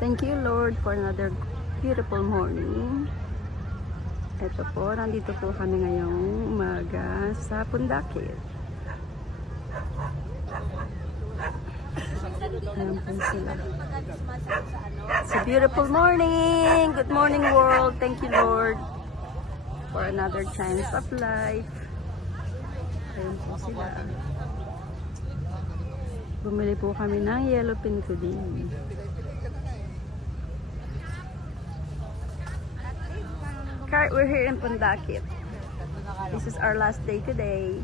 Thank you, Lord, for another beautiful morning. Ito po, nandito po kami ngayong umaga sa Pundakit. Ayan po sila. It's a beautiful morning! Good morning, world! Thank you, Lord, for another chance of life. Ayan po sila. Bumili po kami ng yellow pin pudding. We're here in Pundakit. This is our last day today.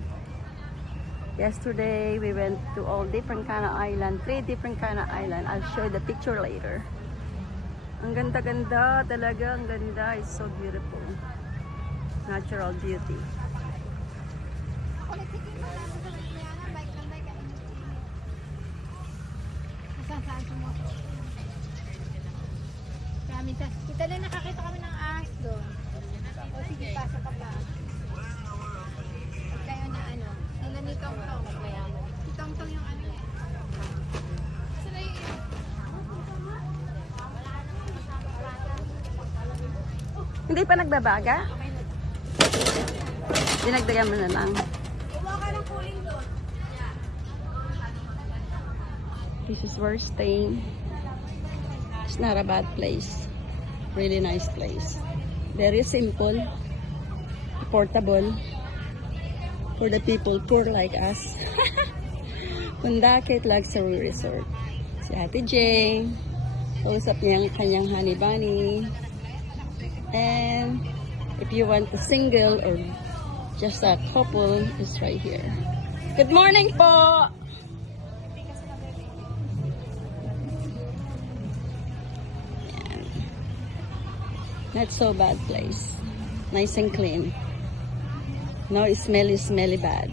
Yesterday, we went to all different kind of island, 3 different kind of island. I'll show you the picture later. Ang ganda-ganda talaga, ang ganda. It's so beautiful. Natural beauty. Kita din nakakita kami ng ahas doon. O sige, pasok ka pa. Kayo na ano, nila ni Tong-Tong. Si Tong-Tong yung ano eh. Sila yung Hindi pa nagbabaga? Dinagdagan mo na lang. Ibawa ka ng cooling doon. This is where we're staying. It's not a bad place. Really nice place. Very simple. Portable. For the people poor like us. Pundakit Luxury Resort. Si Ate Jane. Kausap niya ang kanyang honey bunny. And if you want a single or just a couple, it's right here. Good morning po! Not so bad place. Nice and clean. No smelly bad.